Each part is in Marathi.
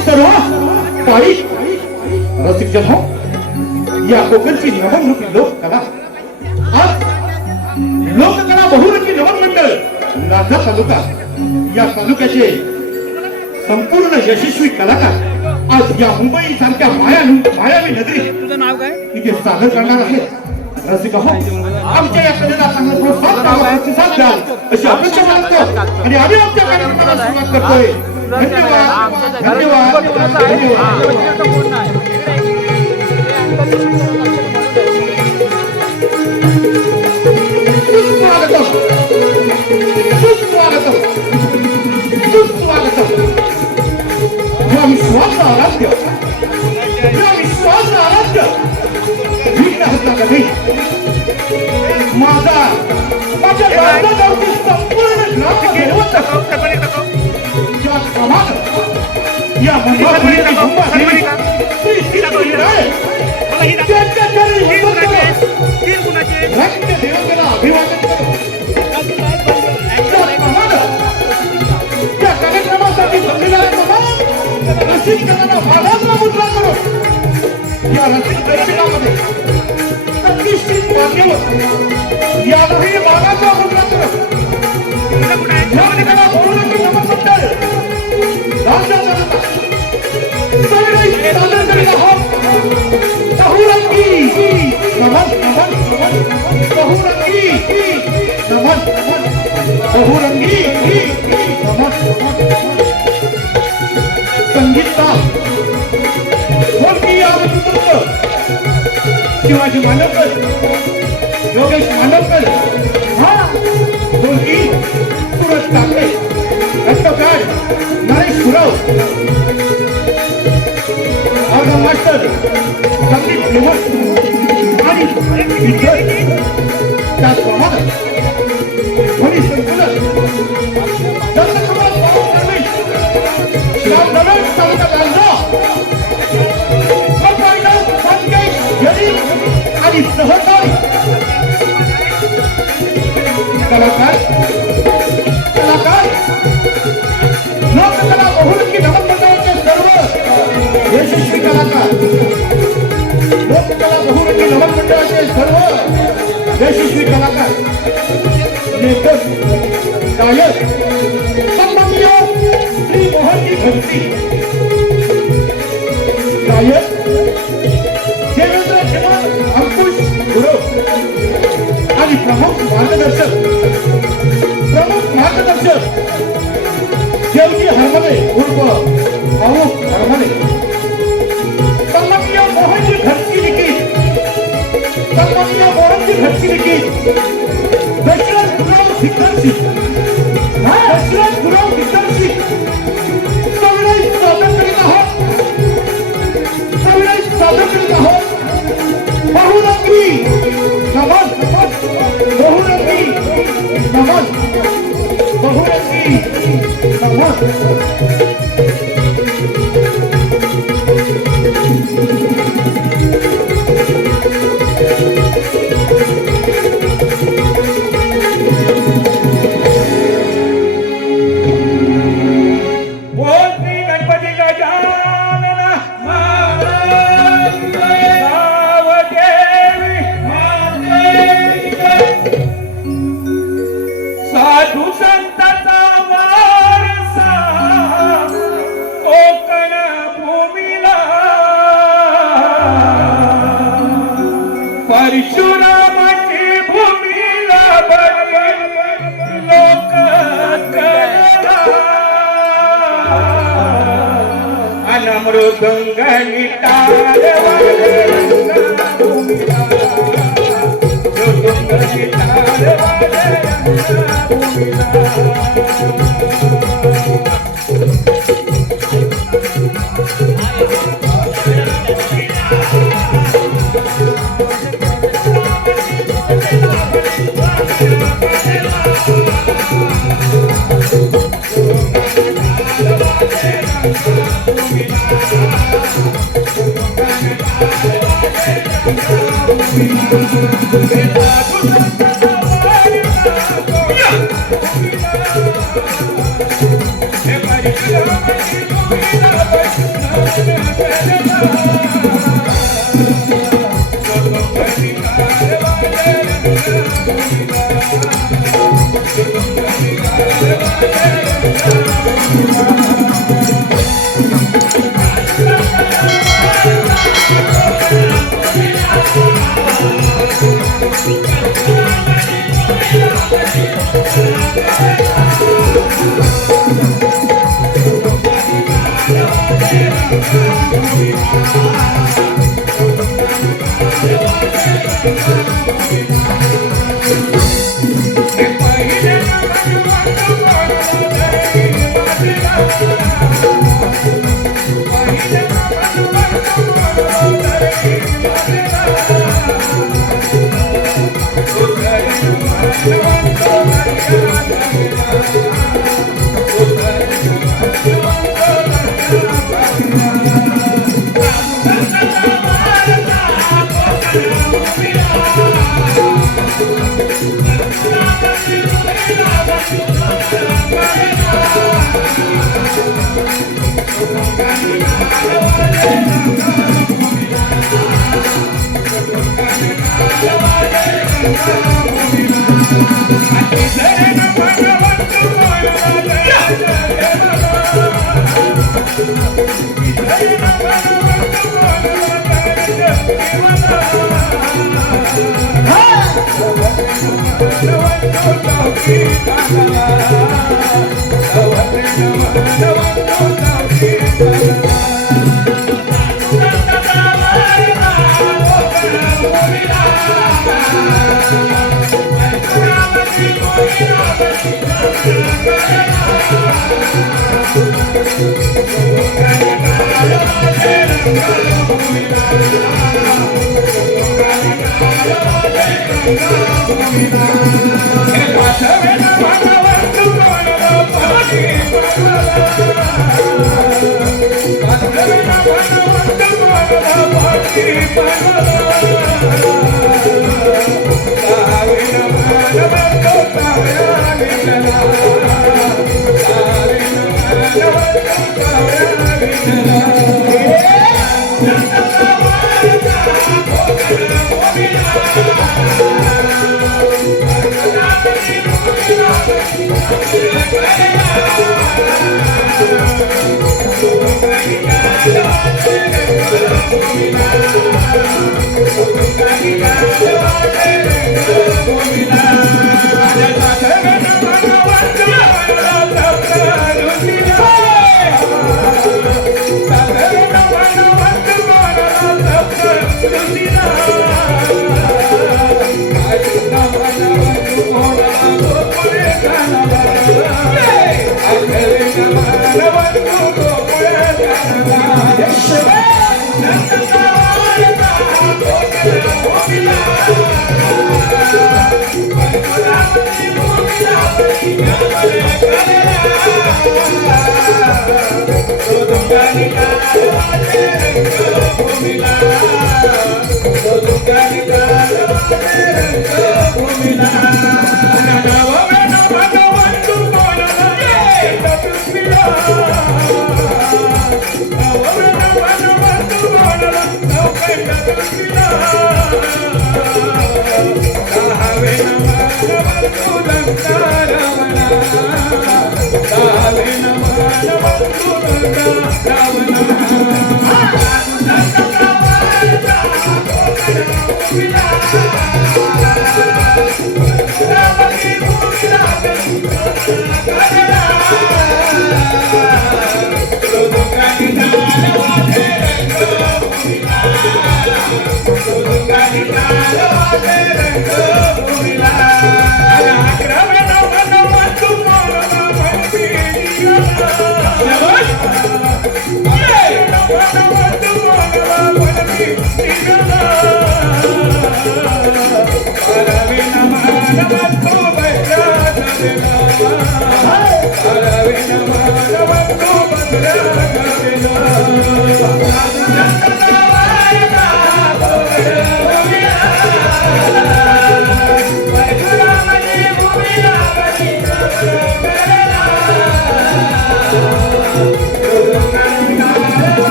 सर्व काही रसिक जन हो, या कोकणची नवनरूपी लोककला आज लोककला बहुरंगी नवन मंडळ राधा तालुका या तालुक्याचे संपूर्ण यशस्वी कलाकार आज या मुंबई सारख्या मायावी नगरी तुझं नाव काय? इथे सादर करणार आहेत. रसिक हो, आमच्या या कलेला चांगला प्रतिसाद द्याल अशी अपेक्षा बाळगतो आणि आम्ही आमच्या कार्यक्रमाला सुरुवात करतोय. धन्यवाद धन्यवाद धन्यवाद. सुस्वागतम सुस्वागतम सुस्वागतम. या विश्वाचा आराध्य, या विश्वाचा आराध्य माझा माझ्या गावची संपूर्ण ग्राम देवता या क्रमात या मंदिराची कुंभारी श्री सिद्धविनायक त्यांच्या चरणी वंदन करो. रक्त देवतेला अभिवादन करो. त्या कार्यक्रमासाठी जमलेल्या तमाम रसिकांना भावांना मुद्रा करो. या रसिक दर्शनामध्ये प्रतिष्ठित मान्यवर यामध्ये बागाचा मुद्रा करो. या ठिकाणी बहुरंगी नमन मंडळ राजा जनता सगळे सादर करीत आहोत. बहुरंगी नमन नमन नमन बहुरंगी नमन नमन बहुरंगी नमन नमन. संगीतचा बोलकी आवृत्तीपुत्र शिवाजी मांडवकर, योगेश मांडवकर, हा बोलकी सुरज कांबळे, रक्तकार नरेश गुरव, ऑर्गन मास्टर संदीप हेमंत आणि इतर त्याचप्रमाणे ध्वनी संकलन दत्तकुमार बाबू रमेश श्राम रमेश तालुका लांजा आणि सहकारी कलाकार लोककला बहुरंगी नमन मंडळाचे सर्व यशस्वी कलाकार, लोककला बहुरंगी नमन मंडळाचे सर्व यशस्वी कलाकार, लेखक गायक सन्माननीय श्री मोहनजी घरती, गायक देवेंद्र हेमंत अंकुश गुरव आणि प्रमुख मार्गदर्शक देवजी हरमले उर्फ भाऊ हरमले. सन्माननीय मोहनजी घरती लिखित दशरथ गुरव दिग्दर्शित सगळे सादर करीत आहोत बहुरंगी नमन बहुरंगी नमन बहुरंगी नमन. परशुरामाची भूमीला बळी लोक अनमृदंगणी Yeah.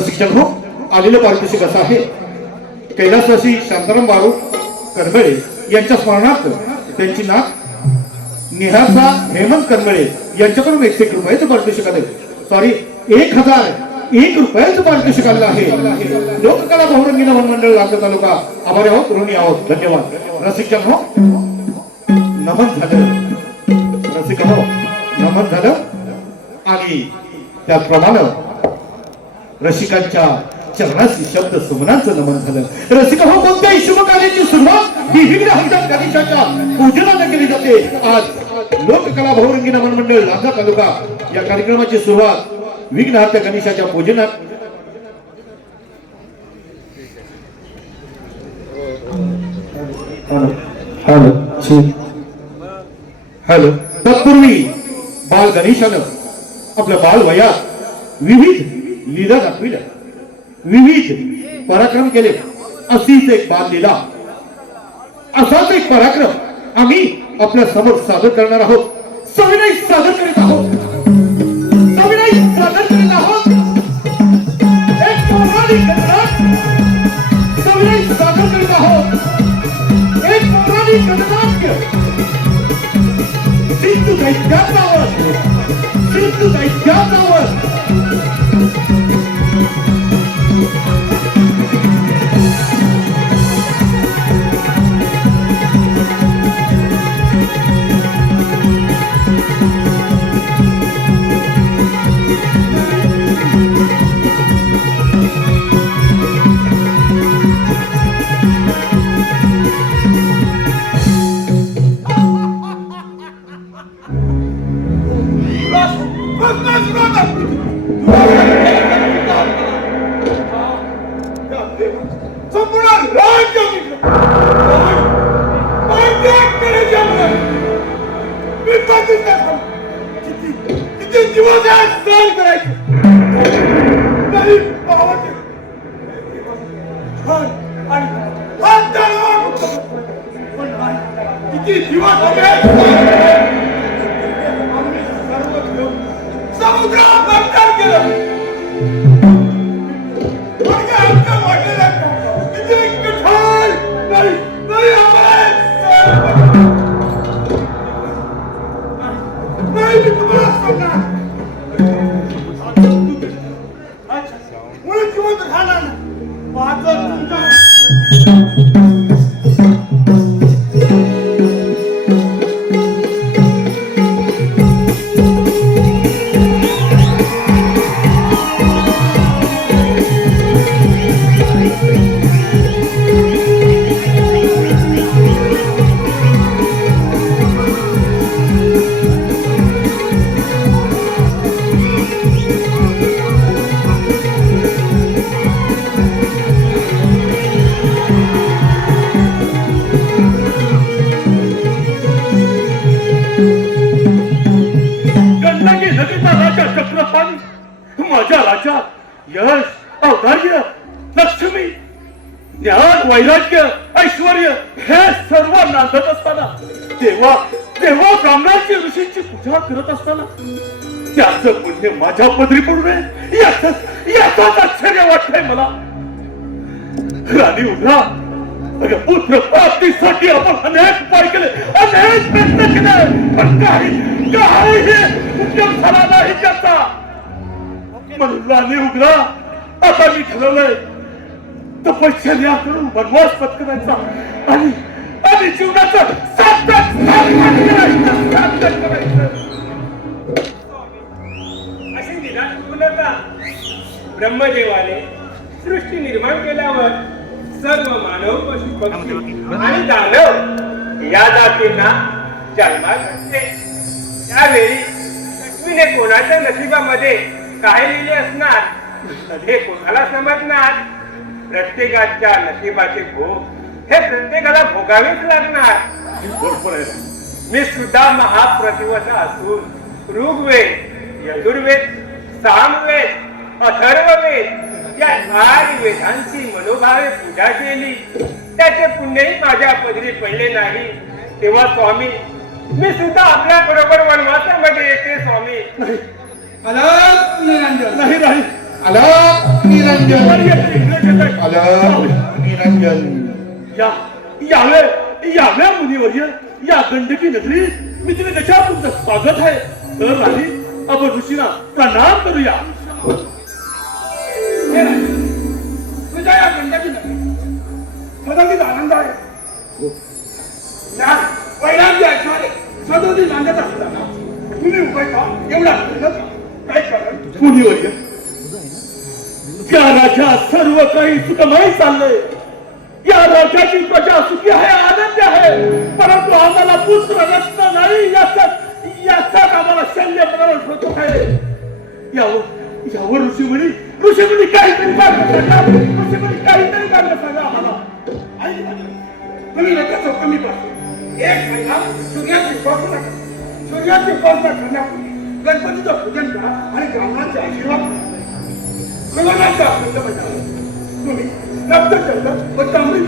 रसिकजन हो, आलेलं पारितोषिक असं आहे. कैलासवासी शांताराम बाळू करमळे यांच्या स्मरणार्थ त्यांची नात निहासा हेमंत करमळे यांच्याकडून 101 रुपयाचं पारितोषिक आले. सॉरी, 1001 रुपयाचं पारितोषिक आलेलं आहे. लोककला बहुरंगी नमन मंडळ लातूर तालुका आभारी आहोत, ऋणी आहोत. धन्यवाद. रसिकजन हो, नमन झालं. रसिक हो, नमन झालं. आणि त्याचप्रमाणे रसिकांच्या चरणाशी शब्द सुमनांचं नमन झालं. रसिक हो, कोणत्याही शुभ कार्याची सुरुवात ही विघ्न हरिदास गणेशाच्या पूजनाने केली जाते. आज लोककला बहुरंगी नमन मंडळ लांजा तालुका या कार्यक्रमाची सुरुवात विघ्नहर्त्या गणेशाच्या पूजनात. हॅलो. तत्पूर्वी बाल गणेशानं आपल्या बाल वयात विविध लीला दाखविल्या, विविध पराक्रम केले. अशीच एक बाल लीला, असाच एक पराक्रम आम्ही आपल्या समोर सादर करणार आहोत. सविनय सादर करीत आहोत. सविनय सादर करीत आहोत. एक पौराणिक गणनाट्य सविनय सादर करीत आहोत. एक पौराणिक गणनाट्य सिंधू दैत्यावर, सिंधू दैत्यावर. माझ्या राज्यात यश, औदार्य, लक्ष्मी, ज्ञान, वैराग्य, ऐश्वर्य हे सर्व नांदत असताना तेव्हा तेव्हा ब्राह्मणाची ऋषींची पूजा करत असताना त्याचं पुण्य माझ्या पदरी पडू नये याचाच आश्चर्य वाटतंय मला. राणी उभा पुत्र प्राप्तीसाठी आपण अनेक उपाय केले, अनेक प्रयत्न केले, पण काही उद्यम झाला नाही त्याचा. म्हणून राणी उघडा आता मी ठरवलंय तपश्चर्या करून वनवास पत्करायचा आणि जीवनाचा सार्थक करायचं. अशी निराशूनता ब्रह्मदेवाने सृष्टी निर्माण केल्यावर सर्व मानव, पशु, पक्षी आणि दानव या जातींना जन्मास घातले. त्यावेळी लक्ष्मीने कोणाच्या नशिबामध्ये काय लिहिले असणार हे कोणाला समजणार. प्रत्येकाच्या नशिबाचे भोग हे प्रत्येकाला भोगावेच लागणार. मी सुद्धा महाप्रतिवता असून ऋग्वेद, यजुर्वेद, सामवेद, अथर्ववेद या 4 वेदांची मनोभावे पूजा केली. त्याचे पुण्यही माझ्या पदरी पडले नाही. तेव्हा स्वामी मी सुद्धा आपल्या बरोबर वनवासामध्ये येते. स्वामी नाही नाही अलग निरंजन अलग निरंजन याव्या मुनीवर्य या गंडकी नगरी मी तिने कशा तुमचं स्वागत आहे तर राणी आपण ऋषीना प्रणाम करूया तुझ्या या गंडकी नगरी सदोदित आनंद आहे ज्ञान वैराग्य ऐकणारे सदोदित नांदत असताना तुम्ही उभे का एवढा काय कारण मुनीवर्य या राज्यात सर्व काही सुखमय चाललंय या राज्याची प्रजा सुखी आहे आनंद आहे परंतु आम्हाला पुत्र रत्न नाही याचाच आम्हाला शल्य प्रवृत्त होतो आहे यावर ऋषीमुनी काहीतरी काहीतरी कारण सांगा आम्हाला तुम्ही लोकांचं कमी पासून एक महिना सूर्याची उपासना करण्यापूर्वी गणपतीचं पूजन करा आणि ब्राह्मणांचे आशीर्वाद भगवानाचा आनंद बजावा तुम्ही सप्तचंद व तांबडी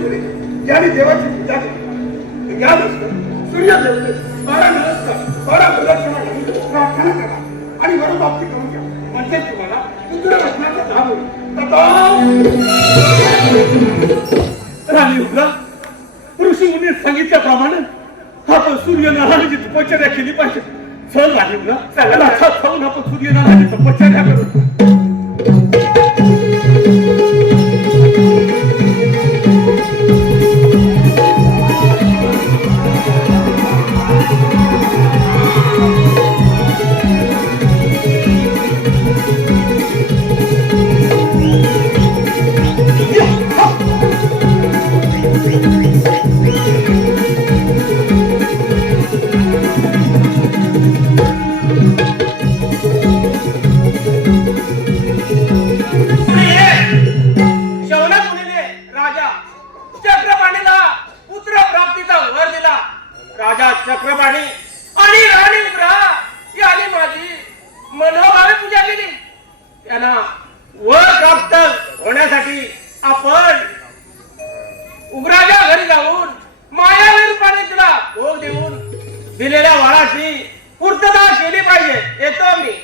ज्याने देवाची पूजा केली यानंतर सूर्यदेवते 12 नमस्कार 12 प्रदक्षिणा घालून प्रार्थना करा आणि वरप्राप्ती करून घ्या म्हणजे तुम्हाला पुत्र रत्नाचा लाभ होईल राणी उग्रा ऋषी मुनी सांगितल्याप्रमाणे आपण सूर्यनारायणाची तपश्चर्या केली पाहिजे चल राणी उग्रा चला खाऊन आपण सूर्यनारायणाची तपश्चर्या करू चक्रपाणी आणि राणी उग्रा यांनी माझी मनोभावे पूजा केली त्यांना वर प्राप्त होण्यासाठी आपण उग्राच्या घरी जाऊन मायावी रूपाने तिला भोग देऊन दिलेल्या वराची पूर्तता केली पाहिजे येतो मी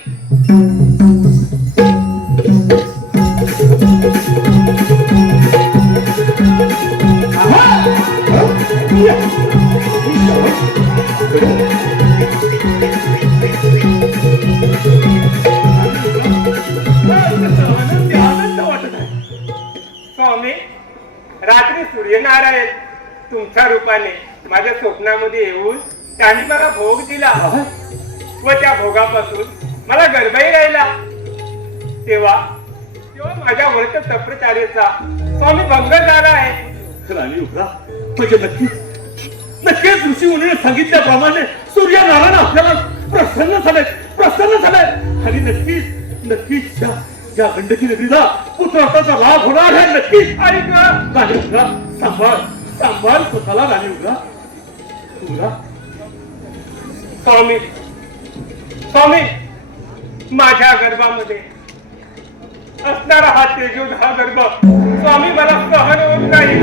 आनंद वाटत आहे स्वामी रात्री सूर्यनारायण तुमच्या रूपाने माझ्या स्वप्नामध्ये येऊन त्यांनी मला भोग दिला व त्या भोगापासून मला गर्भही राहिला तेव्हा माझ्या वर्ष तपप्रचारेचा स्वामी भंग झाला आहे राणी उग्रा म्हणजे नक्कीच ऋषी मुनीने सांगितल्याप्रमाणे सूर्यनारायण आपल्याला प्रसन्न झाले आणि नक्कीच या गंडकी नगरीला पुत्रत्वाचा लाभ होणार आहे नक्कीच आणि राणी उग्रा सांभाळ स्वतःला राणी उग्रा स्वामी माझ्या गर्भामध्ये असणारा हा तेजोद हा गर्भ स्वामी मला सहन होत नाही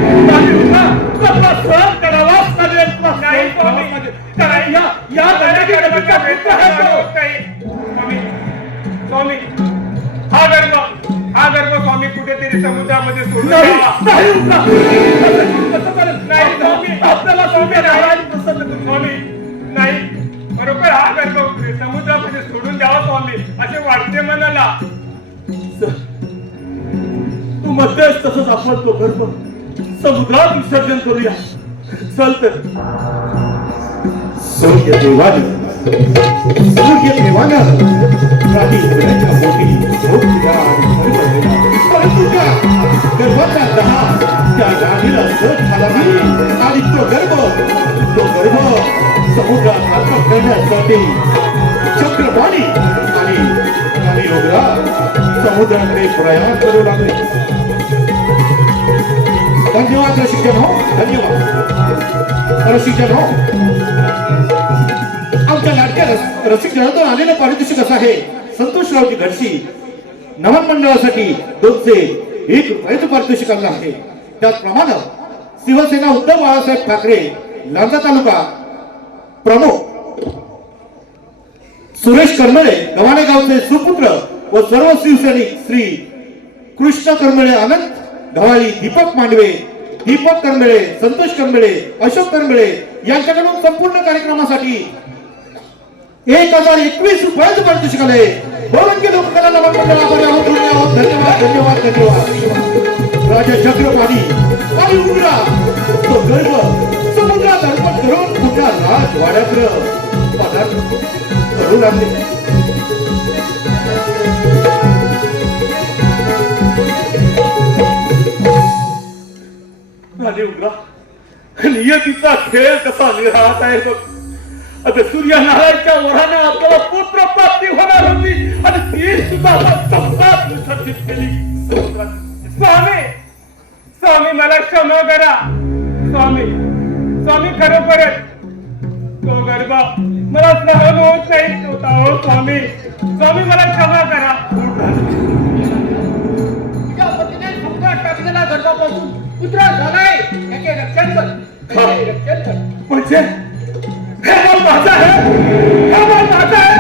सहन करावाच लागेल नाही स्वामी हा गर्भ स्वामी कुठेतरी समुद्रामध्ये सोडून आपल्याला स्वामी नाही बरोबर हा गर्भ समुद्रामध्ये सोडून द्यावा स्वामी असे वाटते मनाला तू मध्येच तसंच आपण तो गर्भ समुद्रात विसर्जन करूया चल तर सूर्यदेवानं राणी उग्राच्या पोटी परंतु त्या गर्भाचा दहा त्या राणीला सहज झाला नाही आणि तो गर्भ समुद्रात अर्पण करण्यासाठी चक्रपाणी आणि राणी उग्रा समुद्राकडे प्रयाण करू लागले धन्यवाद रसिकजन हो धन्यवाद रसिकजन हो आमच्या लाडक्या रसिक जनातून आलेलं पारितोषिक असं आहे संतोषरावजी घडशी नमन मंडळासाठी 201 रुपयाचं पारितोषिक आणलं आहे त्याचप्रमाणे शिवसेना उद्धव बाळासाहेब ठाकरे लांजा तालुका प्रमुख सुरेश कर्मळे गव्हाणे गावचे सुपुत्र व सर्व शिवसैनिक श्री कृष्ण करंबळे आनंद ढवाळी, दीपक मांडवे, दीपक करंबळे, संतोष करंबळे, अशोक करंबळे यांच्याकडून संपूर्ण कार्यक्रमासाठी 1021 रुपयाचं पारितोषिक आलंय. बहुरंगी लोककला नमन मंडळ आभारी आहोत. धन्यवाद धन्यवाद धन्यवाद. राजा चक्रपाणी आणि उंदरा तो गर्व समुद्रात अर्पण करून पुन्हा राजवाड्याकडे पदार्पण करू लागले. आणि उघडा नियतीचा खेळ कसा निराळात आहे बघ. आता सूर्यनारायणच्या वराने आपल्याला पुत्र प्राप्ती होणार होती आणि ती सुद्धा समुद्रात विसर्जित केली. स्वामी स्वामी मला क्षमा करा. स्वामी स्वामी खरोखरच तो गर्भ मला सहन होत नाही होता. हो स्वामी स्वामी मला क्षमा करा. तुझ्या पतीने समुद्रात टाकलेला गर्भापासून पुत्र झालाय. याचे रक्षण कर, याचे रक्षण कर. म्हणजे हे बाळ माझं आहे, हे बाळ माझं आहे.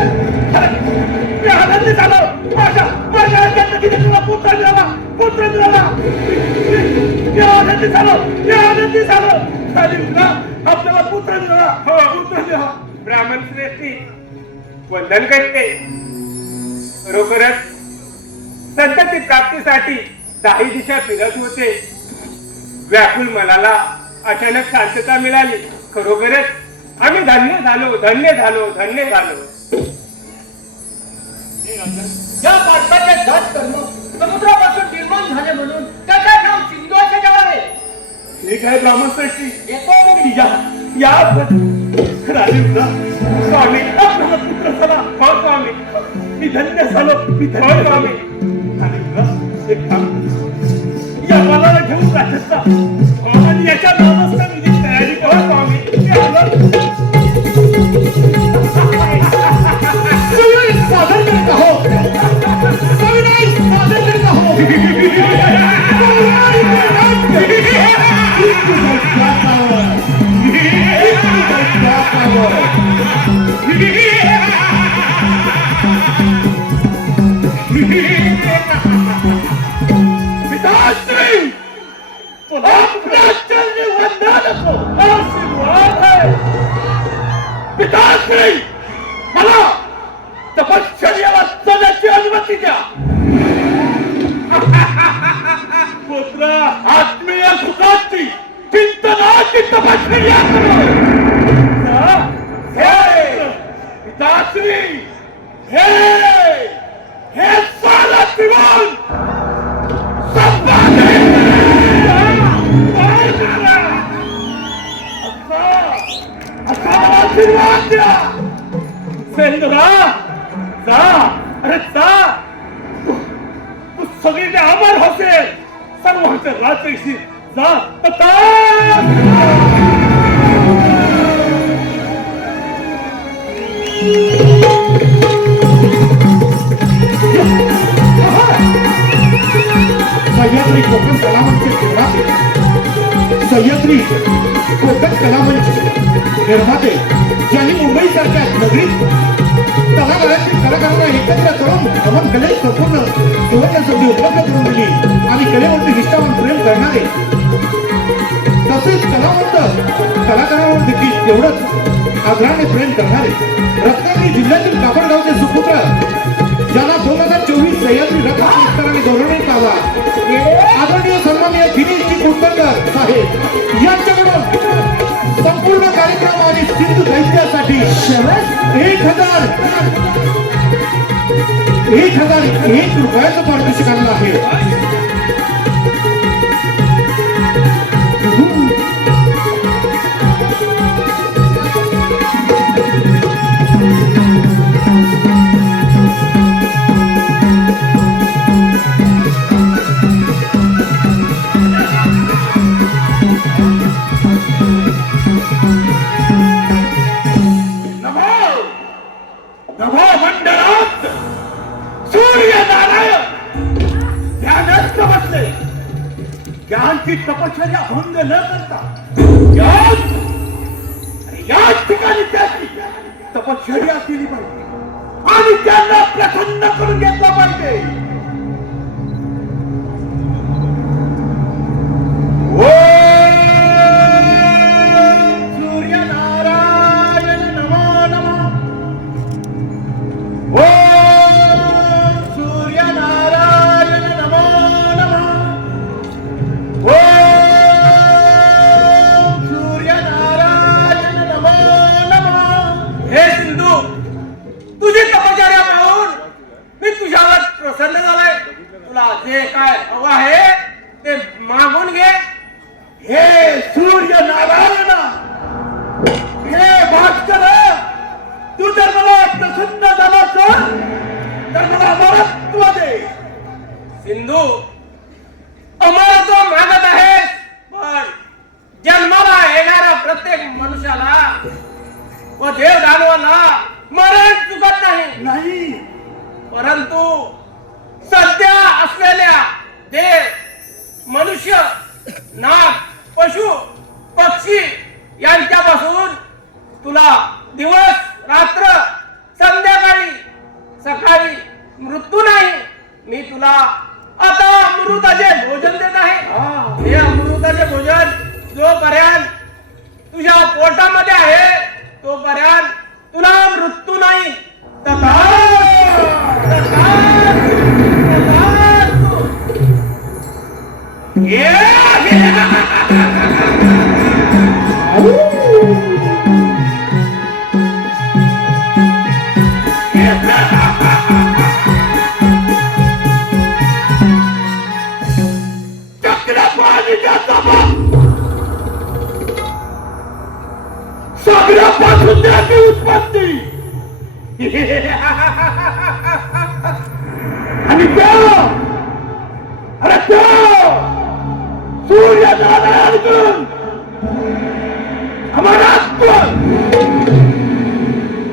मी आनंदी झालो. माझ्या जन्मदिनी तुला पुत्र मिळाला, पुत्र मिळाला. मी आनंदी झालो, मी आनंदी झालो. आणि तुला आपल्याला पुत्र मिळाला. हो पुत्र मिळाला. ब्राह्मण श्रेष्ठी वंदन करते. खरोखरच संतती प्राप्तीसाठी 10 दिशा फिरत होते. व्याकुल मनाला अचानक शांतता मिळाली. खरोखरच आम्ही धन्य झालो, धन्य झालो, धन्य झालो. या माणसाचे जात कर्म समुद्रापासून निर्माण झाले म्हणून त्याचे नाव सिंधू असे ठेवावे. ठीक आहे ब्राह्मण श्रेष्ठी. येतो मग. या राजीवला स्वामी आपल्याला पुत्र झाला. हो स्वामी मी धन्य झालो. मी हो धन्य स्वामी. आणि एक काम या बाळाला घेऊन राहता आणि याच्या नावाचा मी तयारी करा. स्वामी सादर करत आहोत. सविनय सादर करत आहोत. पिताश्री तुला प्राच्यांनी वंदन नको, आशीर्वाद आहे. पिताश्री मला तपश्चर्याला जाण्याची अनुमती द्या. पुत्र आत्मीय सुखाची चिंतनाची तपश्चर्या करो. पिताश्री हे सारा जीवन आशीर्वाद द्या. सेंद्रा जा, अरे जा. तू सगळीने अमर होशील. सर्वांच्या रात्रीशी जा. आता सह्याद्री कोकण कलामंच सह्याद्री कोकण कलामंच निर्माते ज्यांनी मुंबई सारख्या नगरीत कलाकारांची कलाकारांना एकत्र करून नमन कलेस संपूर्ण सुवर्ण संधी उपलब्ध करून दिली आणि कलेवरती निष्ठावान प्रेम करणारे तसेच कलावंत कलाकारांवर देखील तेवढंच आदराने प्रेम करणारे रत्नागिरी जिल्ह्यातील कापडगावचे सुपुत्र ज्यांना 2024 सह्याद्री रत्न पुरस्काराने गौरवण्यात आला आदरणीय सन्माननीय दिनेशजी कुलकर्णी साहेब यांच्याकडून संपूर्ण कार्यक्रम आणि सिंधू साहित्यासाठी 1001 रुपयाचं पारितोषिक आणलं आहे. ज्ञानची तपश्चर्या भंग न करता याच ठिकाणी त्याची तपश्चर्या केली पाहिजे. आणि त्यांना प्रसन्न करून घेतला पाहिजे. तुला आता अमृताचे भोजन देत आहे. हे अमृताचे भोजन जोपर्यंत तुझ्या पोटामध्ये आहे तोपर्यंत तुला मृत्यू नाही. सगळ्यापासून त्याची उत्पत्ती आणि अरे सूर्यनारायण अमरत्व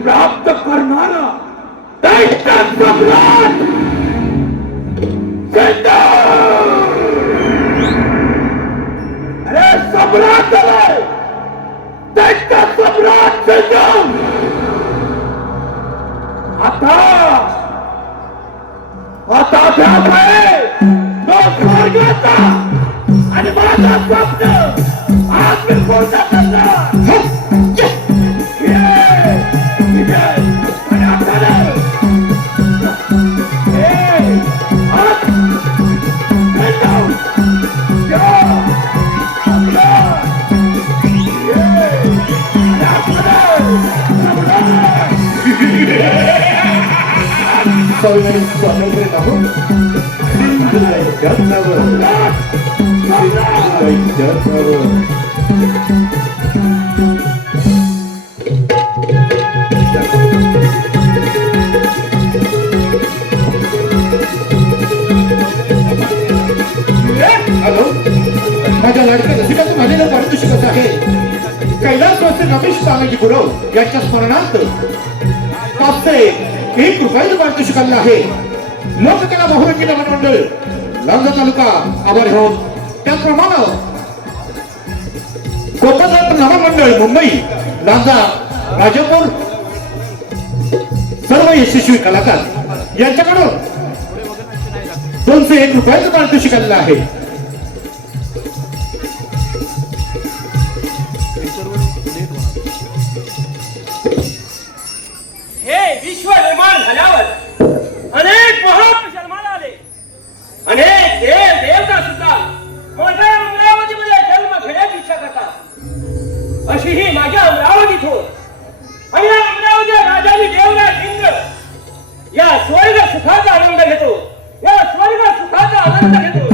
प्राप्त करणारा दैत्य सम्राट अरे सम्राट झालाय दैत्य सम्राट आता ध्यान आहे तो स्वर्गाचा आणि माझा स्वप्न आज मी पूर्ण करणार. स्वातंत्र्य दाखव हॅलो माझ्या लाडक्या रसिकाचं झालेलं पारितोषिक आहे. कैलासवासी रमेश तानाजी गुरव यांच्या स्मरणार्थ 501 रुपयाचं पारितोषिक आणलं आहे. लोककला बहुरंगी नमन मंडळ लांजा तालुका आभार होऊन त्याचप्रमाणे कोकण नमन मंडळ मुंबई लांजा राजापूर सर्व यशस्वी कलाकार यांच्याकडून 201 रुपयाचं पारितोषिक आणलं आहे. हे विश्व निर्माण झाल्यावर अनेक महापुरुष जन्माला आले. अनेक देव देवता सुद्धा मोठ्या अमरावतीमध्ये जन्म घेण्याची इच्छा करतात. अशी ही माझ्या अमरावतीत होत आणि या अमरावतीच्या राजाची देवराज इंद्र या स्वर्ग सुखाचा आनंद घेतो. या स्वर्ग सुखाचा आनंद घेतो.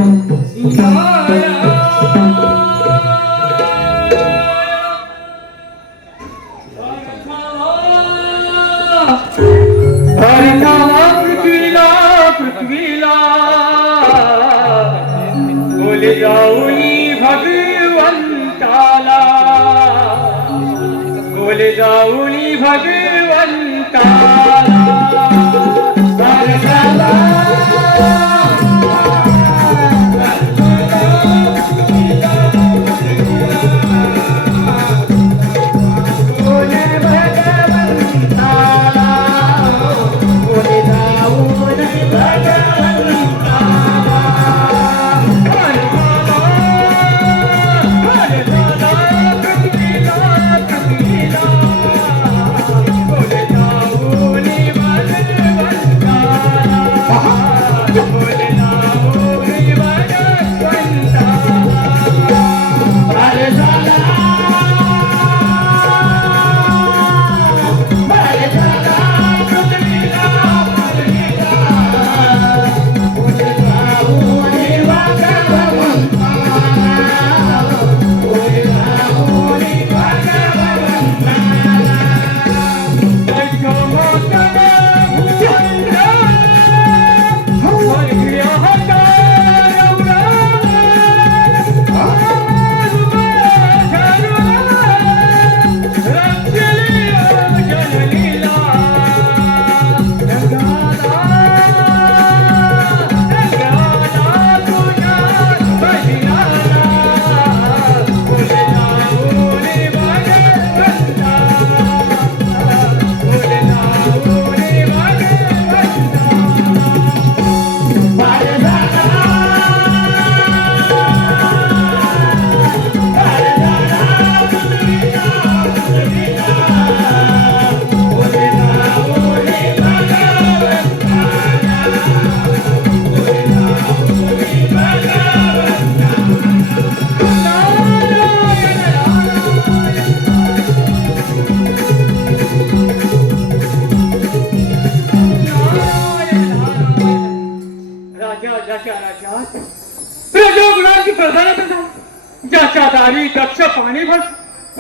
आणि दक्ष पाणी भर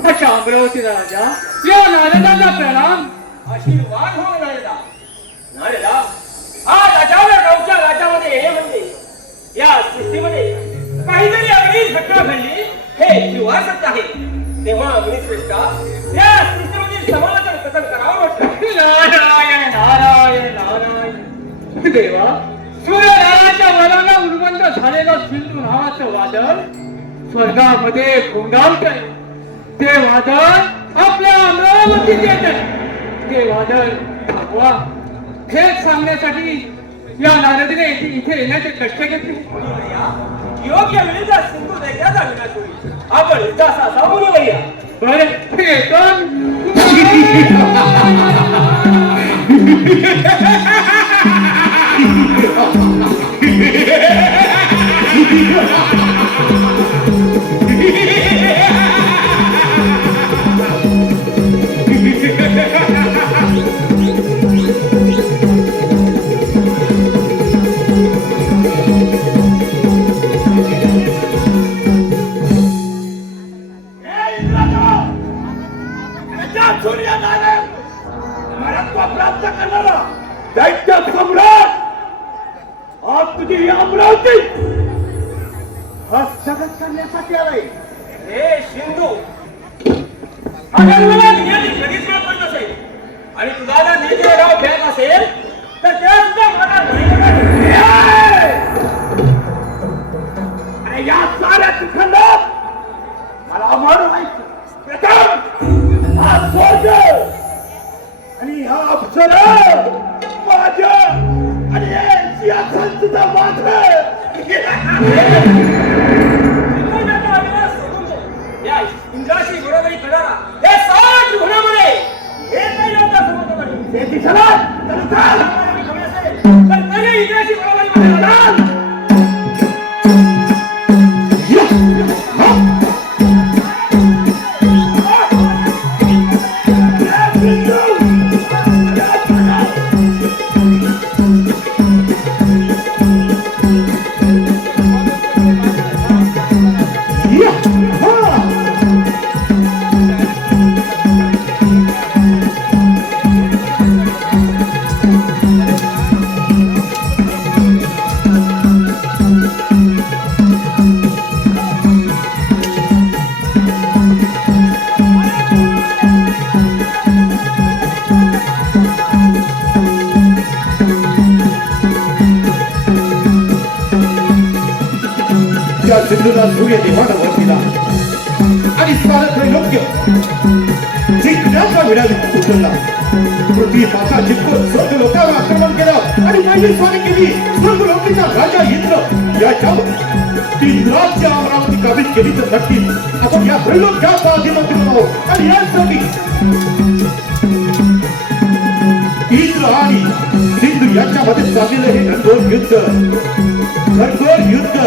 अशा अमरावती राजा या नारदाला प्रणाम. आशीर्वाद हो नारदा. नारदा, आज अचानक गावच्या राज्यामध्ये हे म्हणजे या सृष्टीमध्ये काहीतरी अगदी घटना घडली हे जीवार सत्य आहे. तेव्हा अग्निश्रेष्ठा या सृष्टीमध्ये समालोचन कथन करावं म्हटलं. नारायण नारायण नारायण. देवा, सूर्यनारायणाच्या वराला उर्वंत झालेलं सिंधू नावाचं वादळ स्वर्गामध्ये घोंगावतंय. ते वादळ आपल्या अमरावतीत येतंय. ते वादळ थांबवा हेच सांगण्यासाठी या नारदीने इथे येण्याचे कष्ट घेतले. योग्य वेळी जर सिंधू दैत्याचा विनाश होईल. आपण इतिहास असा बोलूया. बरं, हे येतं. सूर्यनारायण मरत्व प्राप्त करणारा दैत्य सम्राट आज तुझी ही अमरावती हस्तगत करण्यासाठी आलाय. हे सिंधू, अगर मला नियती कधीच वेळ पडत असेल आणि तुझा जर नियतीवर डाव खेळत असेल तर त्याचा मला आणि या साऱ्या खंडात मला अमर व्हायचं. प्रथम हा स्वर्ग आणि हा अप्सरा माझ्या आणि सिंहासनसुद्धा माझं. या इंद्राशी बरोबरी करणारा हे सात गुणामध्ये हे काही नव्हतं समजलं. ते दिसला तर चाल. पण तरी इंद्राशी बरोबरी चाल. त्या सिंधूला सूर्य देवानं वर दिला आणि सारं योग्य जिंकण्याचा विडा उचलला. पृथ्वी पासा जिंकून स्वर्ग लोकांवर आक्रमण केलं आणि पहिली स्वारी केली. स्वर्ग लोकीचा राजा इंद्र याच्यावर इंद्राची अमरावती काबीज केली तर नक्कीच आपण या त्रैलोक्याचा अधिपती आहोत. आणि यासाठी इंद्र आणि सिंधू यांच्यामध्ये चाललेलं हे घनघोर युद्ध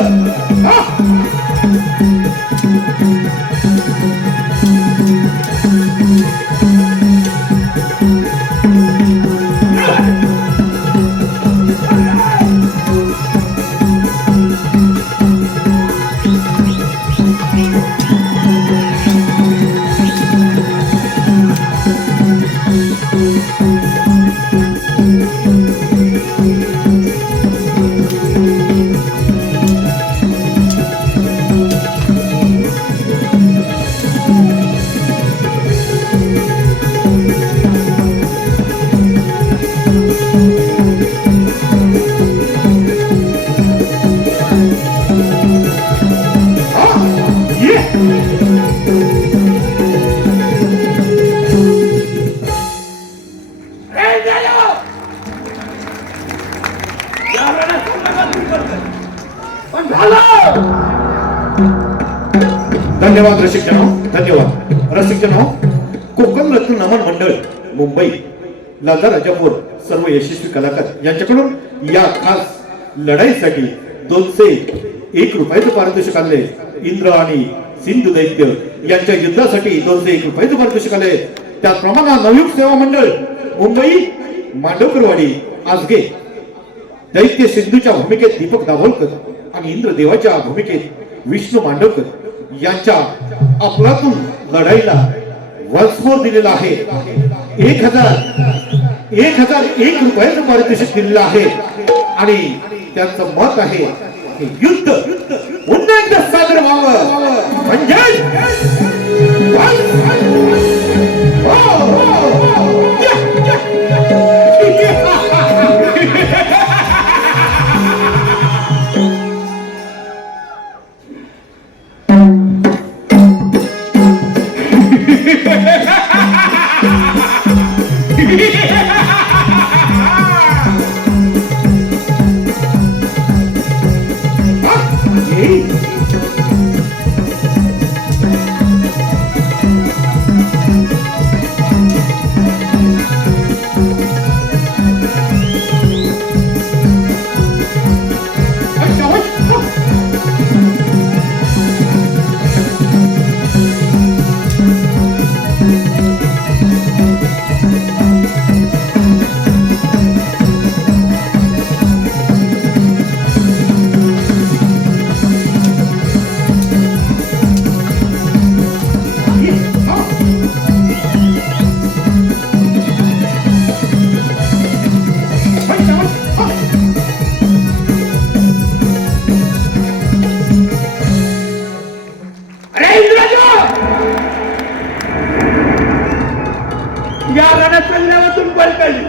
धन्यवाद रसिकजनो, धन्यवाद रसिकजनो. कोकण रत्न नमन मंडळ मुंबई, लालदा राजापूर सर्व यशस्वी कलाकार यांच्याकडून या खास लढाईसाठी 201 रुपयाचं पारितोषिक आले. इंद्र आणि सिंधू दैत्य यांच्या युद्धासाठी 201 रुपयाचं पारितोषिक आले. त्याचप्रमाणे नवयुग सेवा मंडळ मुंबई मांडवकरवाडी आजगे दैत्य सिंधूच्या भूमिकेत दीपक दाभोलकर आणि इंद्र देवाच्या भूमिकेत विष्णू मांडवकर यांच्या अफलातून लढाईला वन्समोर दिलेला आहे. 1001 रुपयाचं पारितोषिक दिलेलं आहे आणि त्यांचं मत आहे की युद्ध पुन्हा एकदा सादर व्हावं म्हणजे या रणसंग्रामातून बळकली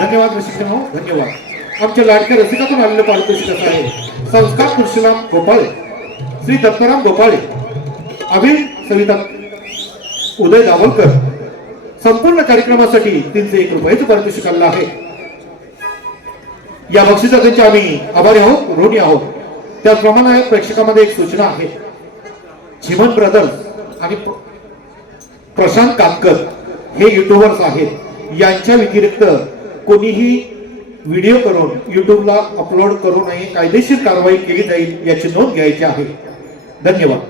धन्यवाद रसिकांनो, धन्यवाद. आमच्या लाडक्या रसिकातून आलेलं पारितोषिक असं आहे. संस्कार परशुराम गोपाळे, श्री दत्ताराम गोपाळे, अभिन सविता उदय दाभोलकर संपूर्ण कार्यक्रमासाठी 301 रुपयाचं पारितोषिक आलेलं आहे. या बक्षिसाचे आम्ही आभारी आहोत, ऋणी आहोत. त्याचप्रमाणे प्रेक्षकांमध्ये एक सूचना आहे. झिमन ब्रदर्स आणि प्रशांत कामकर हे युट्यूबर्स आहेत. यांच्या व्यतिरिक्त कोणीही व्हिडिओ करून युट्यूबला अपलोड करू नये. कायदेशीर कारवाई केली जाईल याची नोंद घ्यायची आहे. धन्यवाद.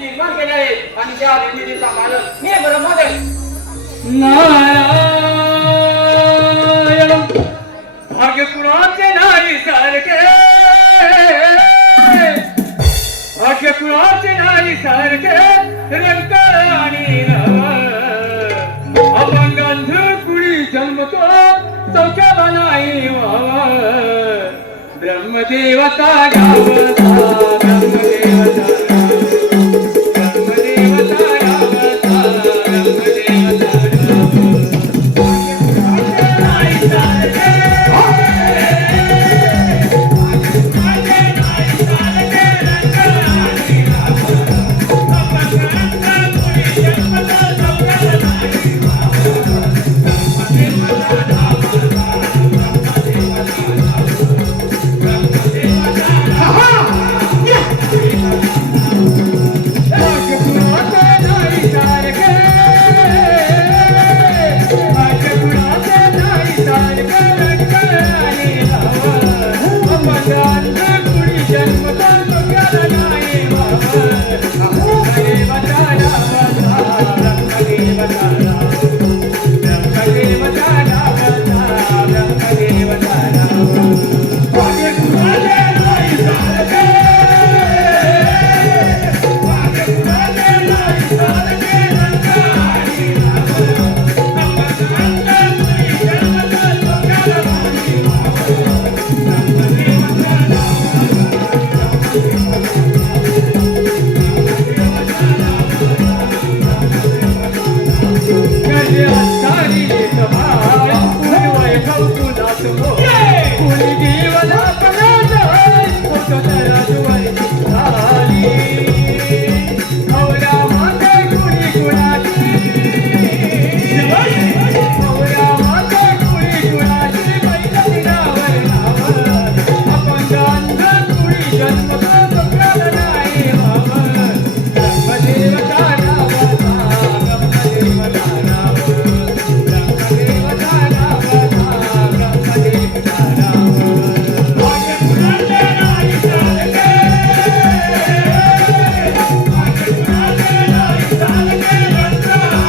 निर्माण केले आहे आणि त्या निर्मितीचा मालक मी ब्रह्मा आहे. नारायण भाग्य कुणाचे नाही सारखे, भाग्य कुणाचे नाही सारखे रंग आणि अपंग अंध कुणी जन्मतो सौख्या नाही व्हावा. ब्रह्मदेवता गावता ब्रह्मदेवता गोकुलात कुणी जीवन आपलं होत तर जुवारी झाली नवऱ्या मागे कुणी कुणाची नवऱ्या मागे कुणी कुणाची पहिलं दिनावर नाव आपण गांध कुणी जन्म बघायला नाही व्हावं ब्रह्मदेवता नावाचा ब्रह्मदेवता नाव ब्रह्मदेवता नावाचा ब्रह्मदेवता नाव मागे कुणाचे नाही चालके मागे कुणाचे नाही चालके रंगारी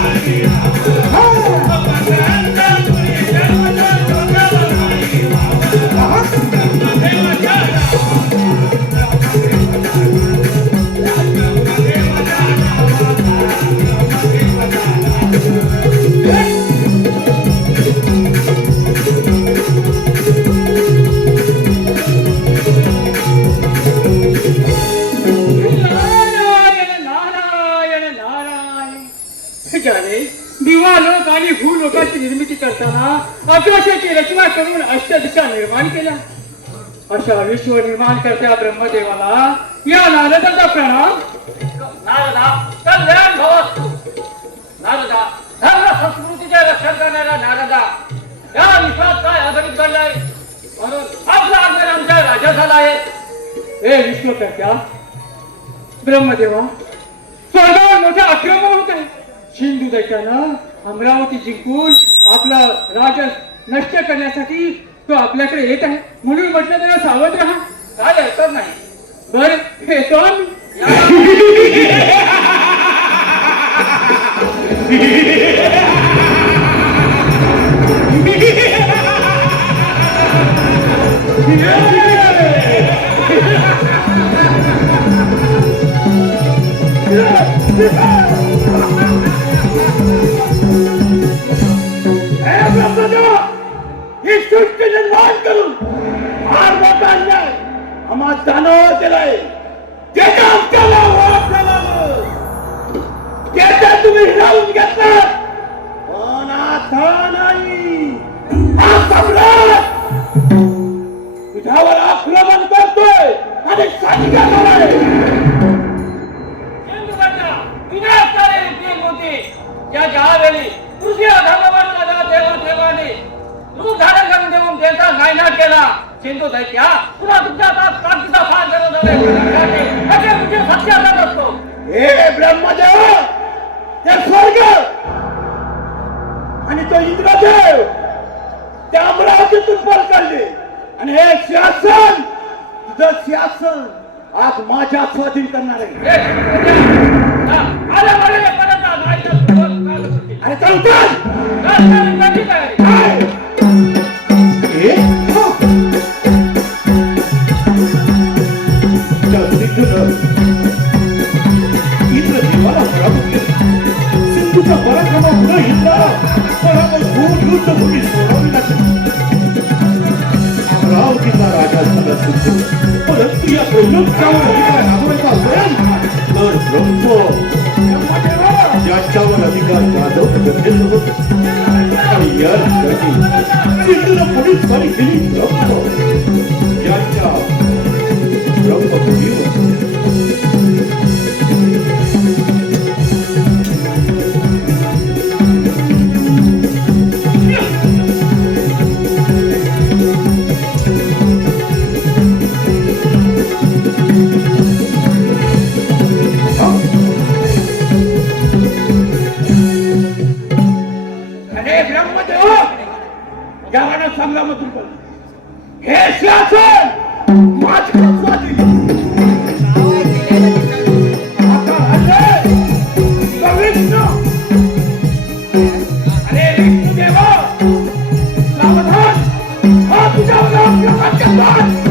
आपण गांध कुणी जन्म बघायला नाही व्हावं ब्रह्मदेवता दिवा लोक आणि भू लोकांची निर्मिती करताना आकाशाची रचना करून अष्टदिशा निर्माण केल्या अशा विश्व निर्माण करत्या ब्रह्मदेवाला या नारदाचा प्रणाम नारदा कल्याण भव नारदा धर्म संस्कृतीचे रक्षण करणारा नारदा या विश्वात काय आधारित घडलाय म्हणून आपला आग्रह आमच्या राजा झाला आहे हे विश्वकर्त्या ब्रह्मदेवा स्वर्गावर मोठे आक्रमण होत आहे सिंधू दैत्यानं अमरावती जिंकून आपला राजा नष्ट करण्यासाठी तो आपल्याकडे येत आहे म्हणून म्हटलं त्याला सावध राहा काय हरकत नाही बर येतो ही सृष्टी निर्माण करून फार मोठा अन्याय आम्हा जाणव केलाय त्याच्या आमच्याला ओळखला त्याच्या तुम्ही हिरावून घेतलात पण आता नाही हा सम्राट तुझ्यावर आक्रमण करतोय आणि सांगितलं झालाय या ज्यावेळी तुझी अधर्मवान देवाने तू धारण करून देऊन त्यांचा नायनाट केला सिंधू दैत्या तुला तुमच्या क्रांतीचा फार सत्याचार असतो हे ब्रह्मदेव ते स्वर्ग आणि तो इंद्रदेव त्या अमरावतीतून पळ काढले आणि हे शासन तुझं शासन आज माझ्या स्वाधीन करणार आहे अरे चल इंद्रदेवाला पराभूत केलं सिंधूचा पराक्रमापुढे इंद्राला पराभूत युद्ध भूमी सोडावी लागली अमरावतीचा राजा झाला सिंधू परंतु या प्रयोगावर अधिकार राबवायचा असेल तर ब्रह्म ज्याच्यावर अधिकार गाजवणं गरजेचं होतं आणि या सिंधूला पुढे चाली केली ब्रह्म ज्याच्या ब्रह्मभूमीवर संग्रामातून हे शासन माझ्या स्वाधीन अरे विष्णू देवा सावधान हा तुझ्यावर आपल्या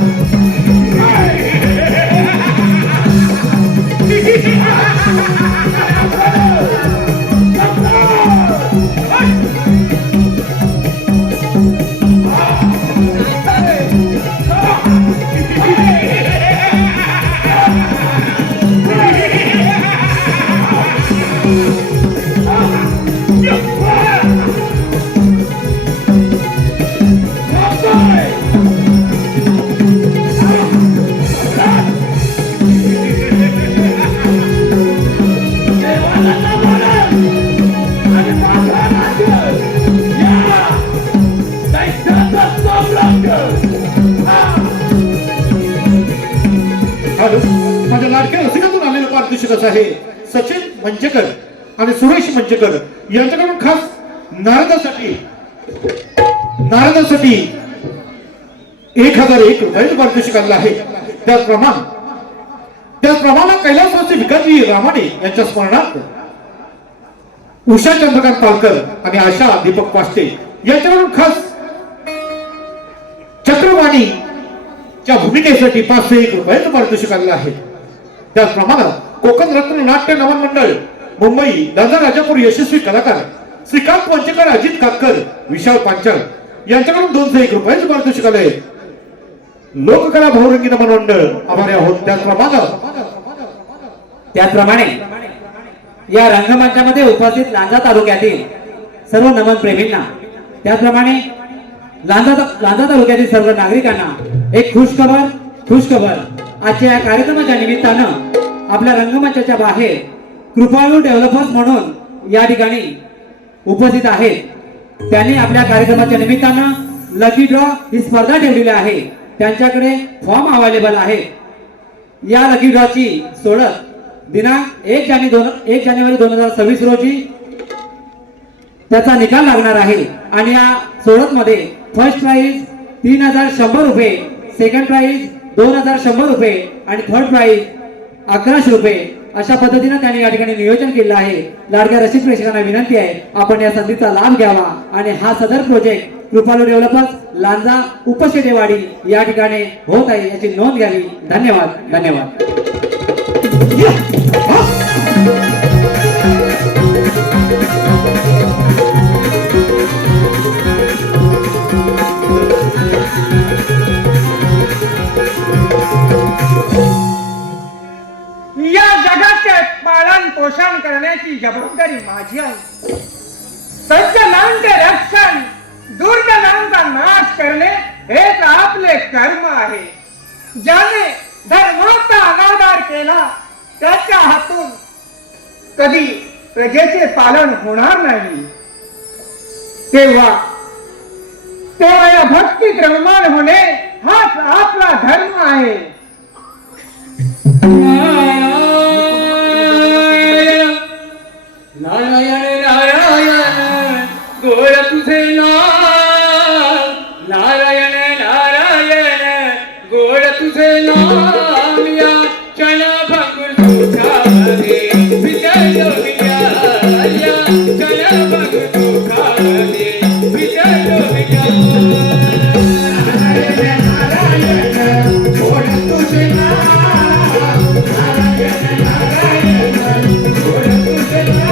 पारितोषिक आहे सचिन मंचेकर आणि सुरेश मंचेकर यांच्याकडून खास नारदासाठी 1001 रुपयाचे पारितोषिक आणलं आहे. त्याचप्रमाणे कैलासवासी भिकाजी रामाने यांच्या स्मरणार्थ उषा चंद्रकांत पालकर आणि आशा दीपक पाष्टे यांच्याकडून खास चक्रवाणीच्या भूमिकेसाठी 501 रुपयाचं पारितोषिक आणलं आहे. त्याचप्रमाणे कोकण रत्न नाट्य नमन मंडळ मुंबई दादा राजापूर यशस्वी कलाकार श्रीकांत मंचेकर अजित कातकर विशाल पांचाळ यांच्याकडून 201 रुपयाचं पारितोषिक आलंय. लोककला भाऊरंगी नमन मंडळ आभारी आहोत. त्याचप्रमाणे या रंगमंचामध्ये उपस्थित लांजा तालुक्यातील सर्व नमन प्रेमींना, त्याचप्रमाणे लांजा तालुक्यातील सर्व नागरिकांना एक खुशखबर आजच्या या कार्यक्रमाच्या निमित्तानं आपल्या रंगमंचाच्या बाहेर कृपाळू डेव्हलपर्स म्हणून या ठिकाणी उपस्थित आहेत. त्यांनी आपल्या कार्यक्रमाच्या निमित्तानं लकी ड्रॉ ही स्पर्धा ठेवलेली आहे. त्यांच्याकडे फॉर्म अवेलेबल आहे. या लकी ड्रॉची सोडत दिनांक 1 जानेवारी 2026 रोजी त्याचा निकाल लागणार आहे. आणि या सोडत मध्ये फर्स्ट प्राइज 3100 रुपये, सेकंड प्राइज 2100 रुपये आणि थर्ड प्राइज 1100 रुपये अशा पद्धतीने त्यांनी या ठिकाणी नियोजन केलं आहे. लाडक्या रसिक प्रेक्षकांना विनंती आहे आपण या संधीचा लाभ घ्यावा आणि हा सदर प्रोजेक्ट कृपालू डेव्हलपर्स लांजा उपशेतेवाडी या ठिकाणी होत आहे याची नोंद घ्यावी. धन्यवाद. या जगाचे पालन पोषण करण्याची जबाबदारी माझी आहे. सज्जनांचे रक्षण, दुर्जनांचा नाश करणे हेच आपले कर्म आहे. ज्याने धर्माचा अनादर केला त्याच्या हातून कधी प्रजेचे पालन होणार नाही. तेव्हा या भक्तीत रममाण होणे हाच आपला धर्म आहे. नारायण नारायण गोड तुझे नाम, नारायण नारायण गोड तुझे नाम, या चला भंगुर तुझामध्ये विजय विजया, या चला भंगुर तुझामध्ये विजय विजया. नारायण नारायण गोड तुझे नाम, नारायण नारायण गोड तुझे नारायण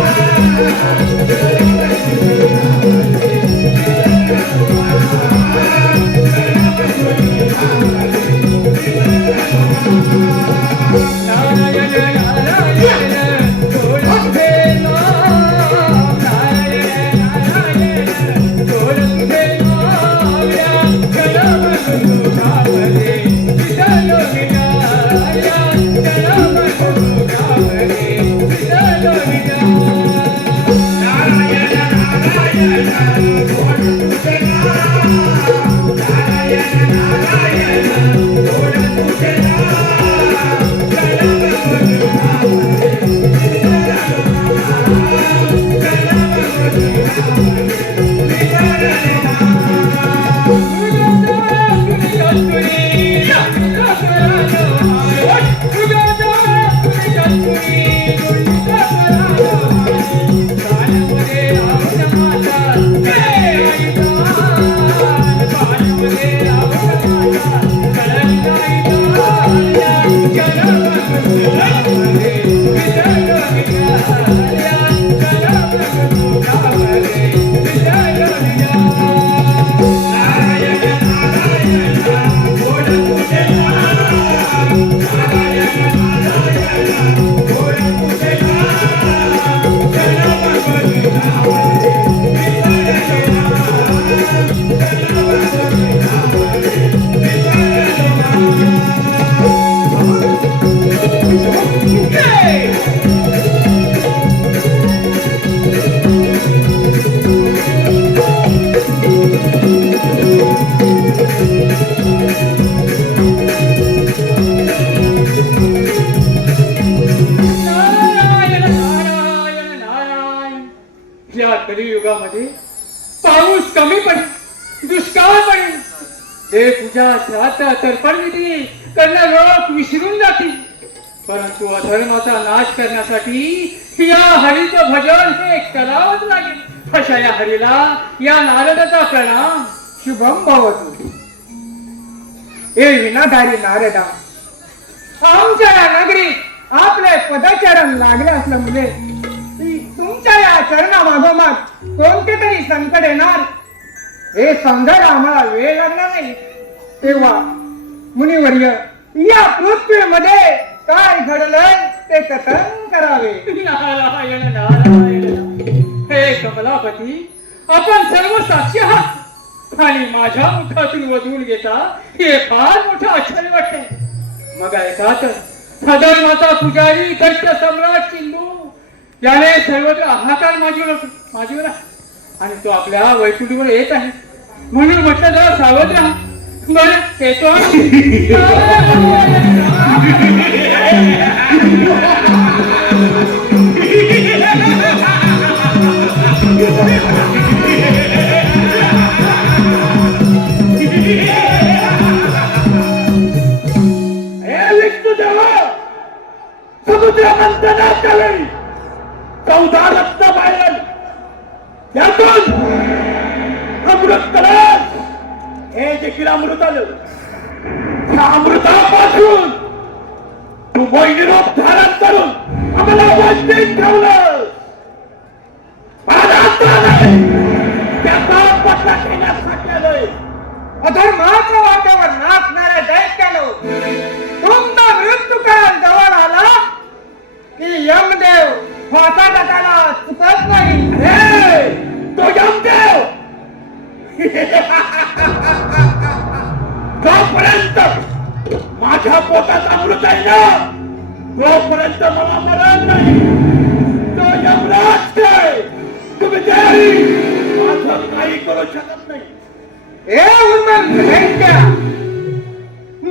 ते तुझ्या श्राद्ध तर्पणविधी करणं लोक विसरून जातील, परंतु अधर्माचा नाश करण्यासाठी या हरीचं भजन हे करावंच लागेल. अशा या हरीला या नारदाचा प्रणाम. शुभम भवतु. हे विनाधारी नारदा, आमच्या या नगरीत आपले पदचरण लागले असल्यामुळे तुमच्या या चरणामागोमाग कोणते तरी संकट येणार हे समजायला आम्हाला वेळ लागणार नाही. तेव्हा मुनिवर्य या पृथ्वीमध्ये काय घडलंय ते कथन करावे. नारायण नारायण. हे कमलापती, आपण सर्व साक्षी आहात आणि माझ्या मुखातून वधून घेता हे फार मोठं आश्चर्य वाटते. मग ऐका तर अधर्माचा पुजारी दत्त सम्राट सिंधू याने सर्वत्र हाहाकार माजीवर आहे आणि तो आपल्या वैकुंठवर येत आहे, म्हणून म्हटलं जरा सावध राहा. बरं येतो. समुद्र मंथनाच्या वेळी 14 रत्न बाहेर त्यातून अमृत कलश हे देखील अमृत आलं. त्या अमृतापासून तू मोहिनीरूप धारण करून आम्हाला वंचित ठेवलं. त्याचा पत्ता घेण्यासाठी आलोय. अधर्माच्या वाट्यावर नाचणाऱ्या दैत्यानं तुमचा मृत्यूकाळ जवळ आला की यमदेव फासा टाकायला चुकत नाही. तो यमदेव जोपर्यंत माझ्या पोटात अमृत आहे ना तोपर्यंत मला मरण नाही. तो यमराज आहे. तुम्ही माझं काही करू शकत नाही.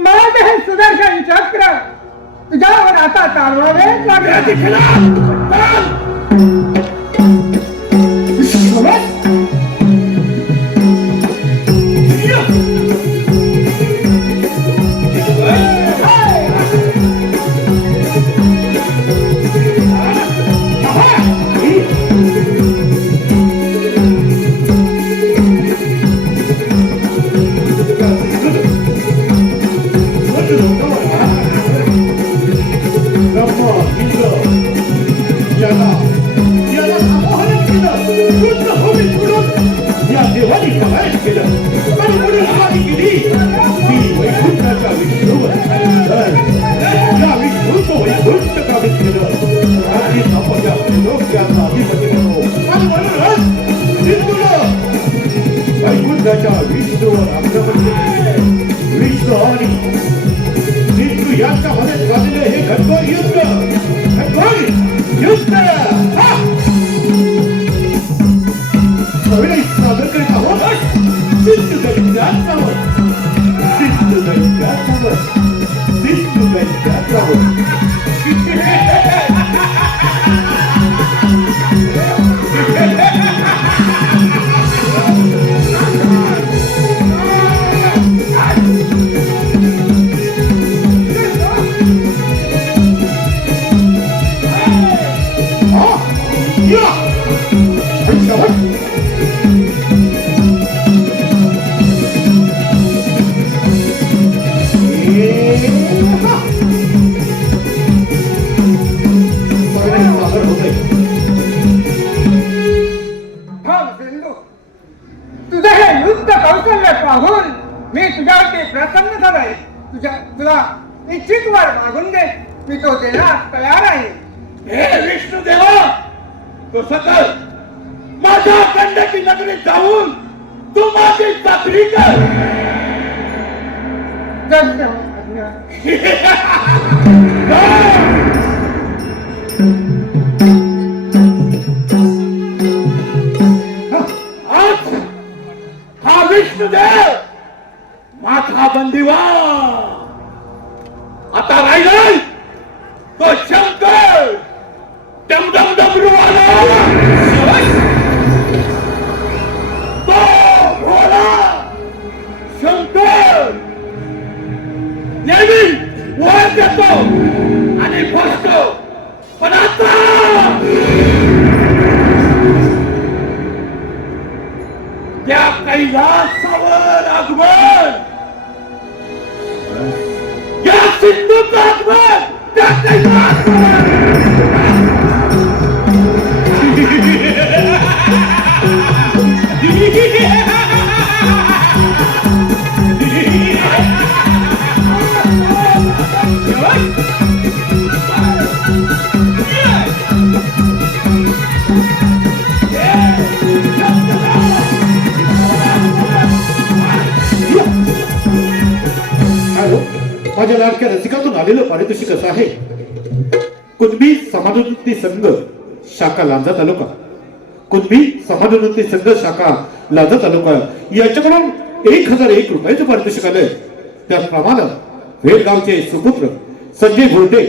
माझे हे सुदर्शन चक्र तुझ्यावर आता चालवावे लागले. तुझं हे युद्ध कौशल्य पाहून मी तुझ्यावरती प्रसन्न झालोय. तुला इच्छित वर मागून घे, मी तो देण्यास तयार आहे. हे विष्णुदेवा, तो सकल माझ्या खंडकी नगरीत जाऊन तू माझी चाकरी कर. विष्णुदेव माझा बंदिवा आता राहिलाय तो शंकर. डमडम डमरूवाला तो भोला शंकर देतो आणि बसतो. पण आता त्या कैलासावर आगमन, या सिंधूचं आगमन त्या कैलासावर. हॅलो, माझ्या लाडक्या रसिकातून आलेलं पारितोषिक असं आहे. कुणबी समाजोन्नती संघ शाखा लांजा तालुका, कुणबी समाजोन्नती संघ शाखा लांजा तालुका याच्याकडून 1001 रुपयाचं पारितोषिक आलंय. त्याचप्रमाणे वेलगावचे सुपुत्र संजय घोरटे,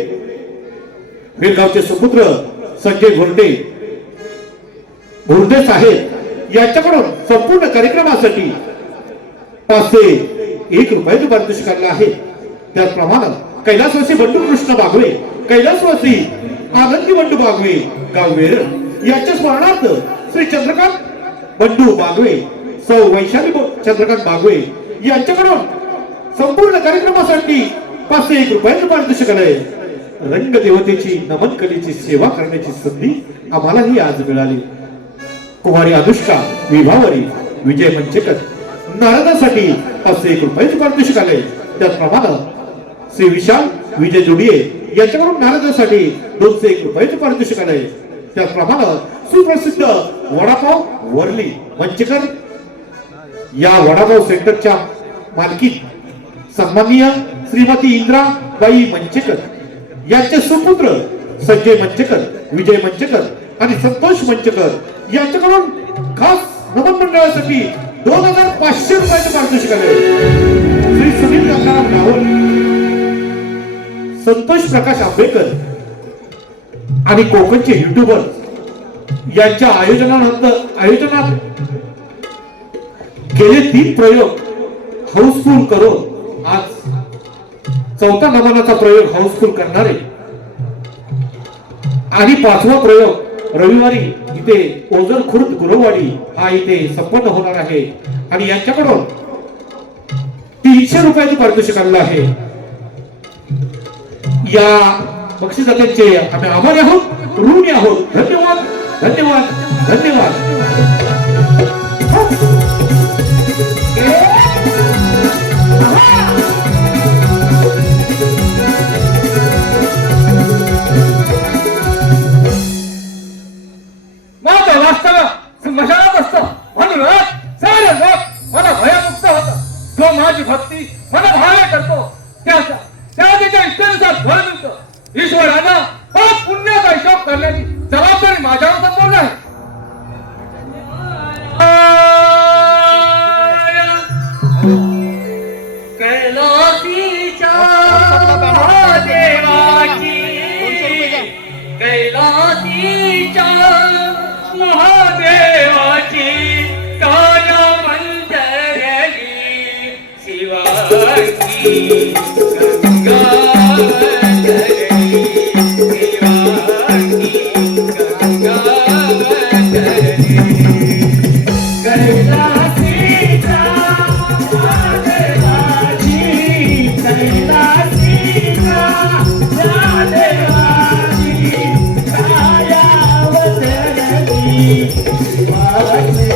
वेलगावचे सुपुत्र संजय घोरटे घोरटे साहेब याच्याकडून संपूर्ण कार्यक्रमासाठी 501 रुपयाचं पारितोषिक आलेलं आहे. त्याचप्रमाणे कैलासवासी बंडू कृष्ण बागवे, कैलासवासी आनंदी बंडू बागवे गाव वेर याच्या स्मरणार्थ श्री चंद्रकांत बंडू बागवे, सौ वैशाली चंद्रकांत बागवे यांच्याकडून संपूर्ण कार्यक्रमासाठी 501 रुपयाचं पारितोषिक आलंय. रंगदेवतेची नमन कलेची सेवा करण्याची संधी आम्हालाही आज मिळाली. कुमारी अनुष्का विभावरी विजय मंचेकर नारदासाठी 501 रुपयाचं पारितोषिक आलंय. त्याचप्रमाणे श्री विशाल विजय जोडिये याच्याकडून नारदासाठी 201 रुपयाचं पारितोषिक आलंय. त्याचप्रमाणे सुप्रसिद्ध वडापाव वर्ली मंचेकर या वडापाव सेंटरच्या मालकीन सन्माननीय श्रीमती इंद्रा बाई मंचेकर यांचे सुपुत्र संजय मंचेकर, विजय मंचेकर आणि संतोष मंचेकर यांच्याकडून खास नमन मंडळासाठी 2500 रुपयाचं पारितोषिक आले. श्री सुनील गंगाराम रावल, संतोष प्रकाश आंबेकर आणि कोकणचे युट्यूबर यांच्या आयोजनात गेले 3 प्रयोग हाऊसफुल करून आज 4था नमनाचा प्रयोग हाऊसफुल करणारे आणि 5वा प्रयोग रविवारी इथे ओझर खुर्द गुरवाडी हा इथे संपन्न होणार आहे आणि यांच्याकडून 300 रुपयाचं पारितोषिक आणलं आहे. या बक्षिसाचे आम्ही आभारी आहोत, ऋणी आहोत. धन्यवाद, धन्यवाद, धन्यवाद. माझं वास्तव स्मशानात असतं म्हणून सारे लोक मला भयमुक्त होतं. जो माझी भक्ती मला भावे करतो त्याच्या इष्टानुसार फळ मिळतं. ईश्वरानं हा पुण्याचा हिशोब करण्याची जबाबदारी माझ्यावर सोपवली आहे. कैलासीच्या देवाची, कैलासीच्या महादेवाची कान मंजरली शिवाची गंगा मंजरली शिवाची गंगा मंजरली कैलासीच्या महादेवाची, कैलासीच्या महादेवाची कायावतरली शिवाची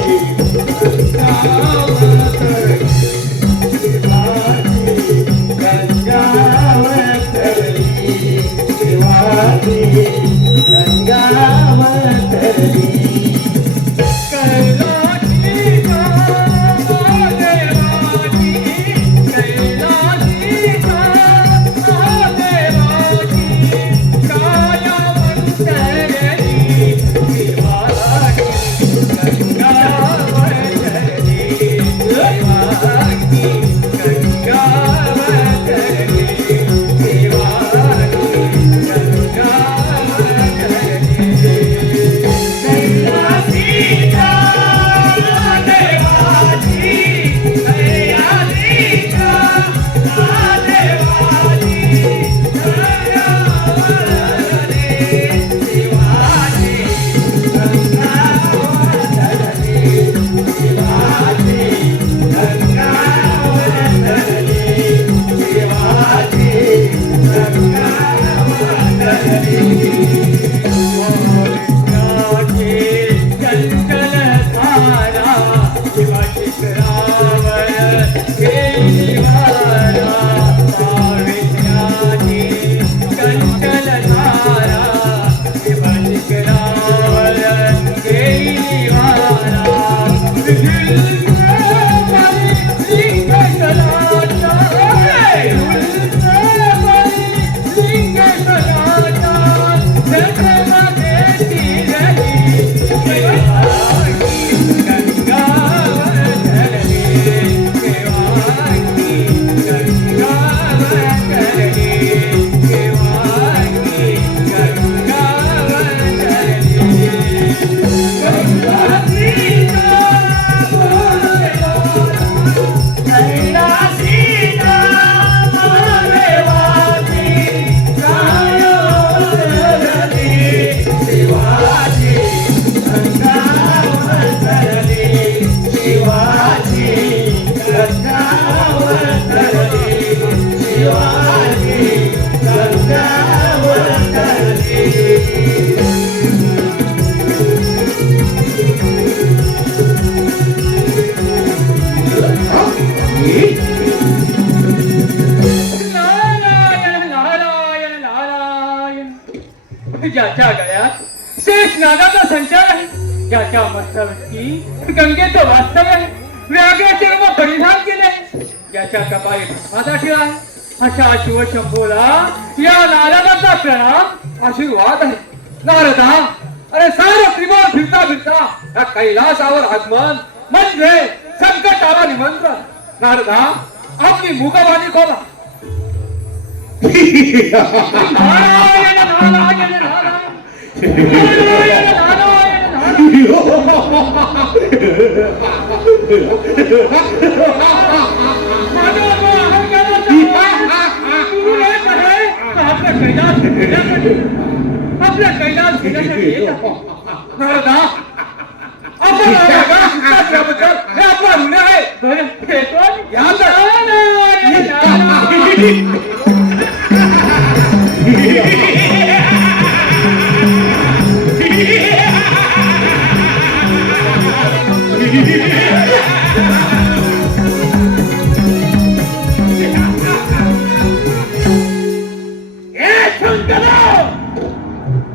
संचार ज्याच्या मस्तकी गंगेचं वास्तव आहे व्याघ्र चर्म परिधान केले ज्याच्या कपाळी भस्माचा ठिळा अशा शिवशंभूला या नारदाचा प्रणाम आशीर्वाद आहे. नारदा अरे सारं त्रिभुवन फिरता फिरता या कैलासावर आगमन म्हणजे संकटाला निमंत्रण. नारदा आपली मुखवाणी खोला. नारायण नारायण नारायण आपल्या कैलास घेण्यासाठी येतात. नारदा आपण त्याबद्दल हे आपला ऋण आहे.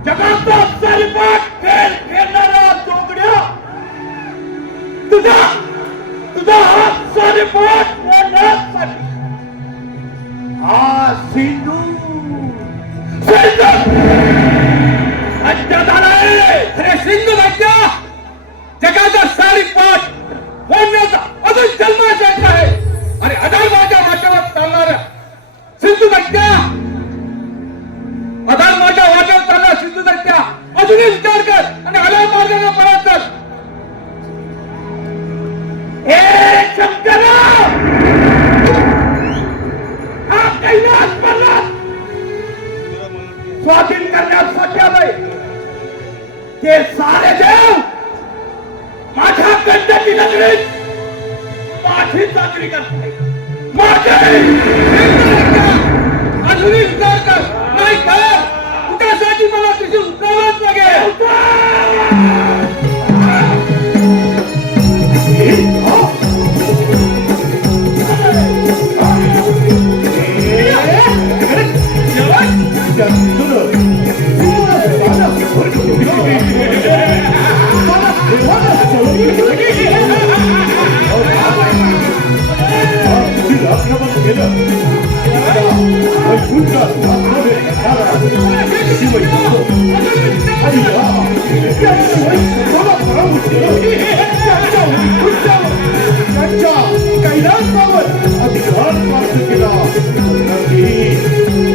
जगाचा चालपाट खेळ खेळणारा जोगड्या तुझा हा चालपाट मोडण्यासाठी हा सिंधू अरे सिंधू राज्य जगाचा सारीपाठ फोडण्याचा अजून जन्माशय आहे आणि अधर्माच्या वाटेवर चालणाऱ्या सिंधू राज्य अधर्माच्या वाटेवर चालणाऱ्या सिंधू राज्य अजूनही विचार कर आणि अधर मार्गाने परत कर. हे शंकरा हा कैलास पर्वत स्वाधीन करण्यासाठी आलोय. ते सारे देव माझ्या गंडकी नगरीत माझी चाकरी करताय. माझे अजूनही विचार कर नाही तर तुझ्यासाठी मला तिथे उतरावंच लागेल. कैलासावर अधिकार प्राप्त केला.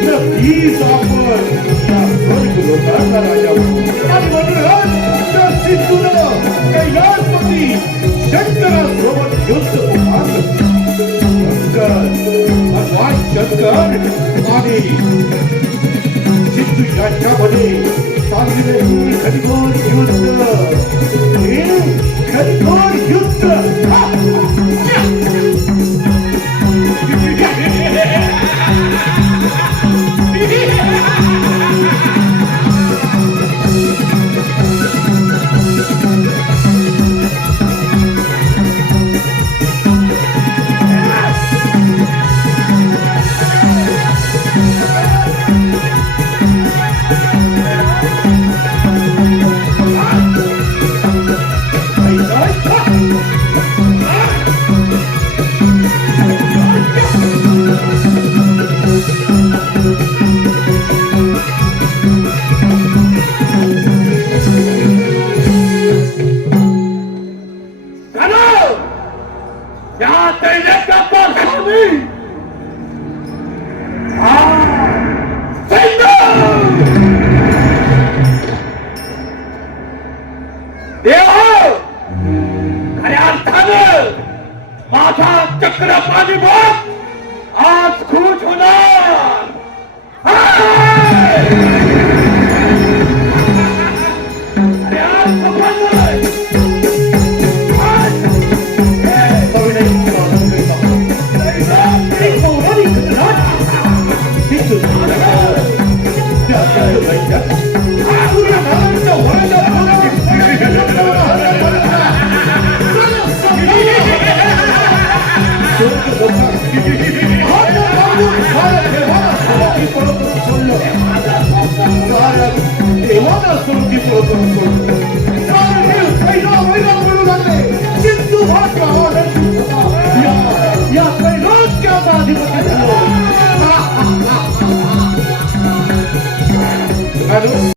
नक्कीच आपण या स्वर्ग लोकांना राजा सिंधूनं कैलासपती शंकरासोबत युद्ध उभारलं. शंकर भगवान शंकर आणि सिंधू यांच्यामध्ये चाललेले घनघोर युद्ध हे घनघोर युद्ध माझा चक्रपाणी भाग आज खुश होणार. अरे आज सफल झालाय. Let's go.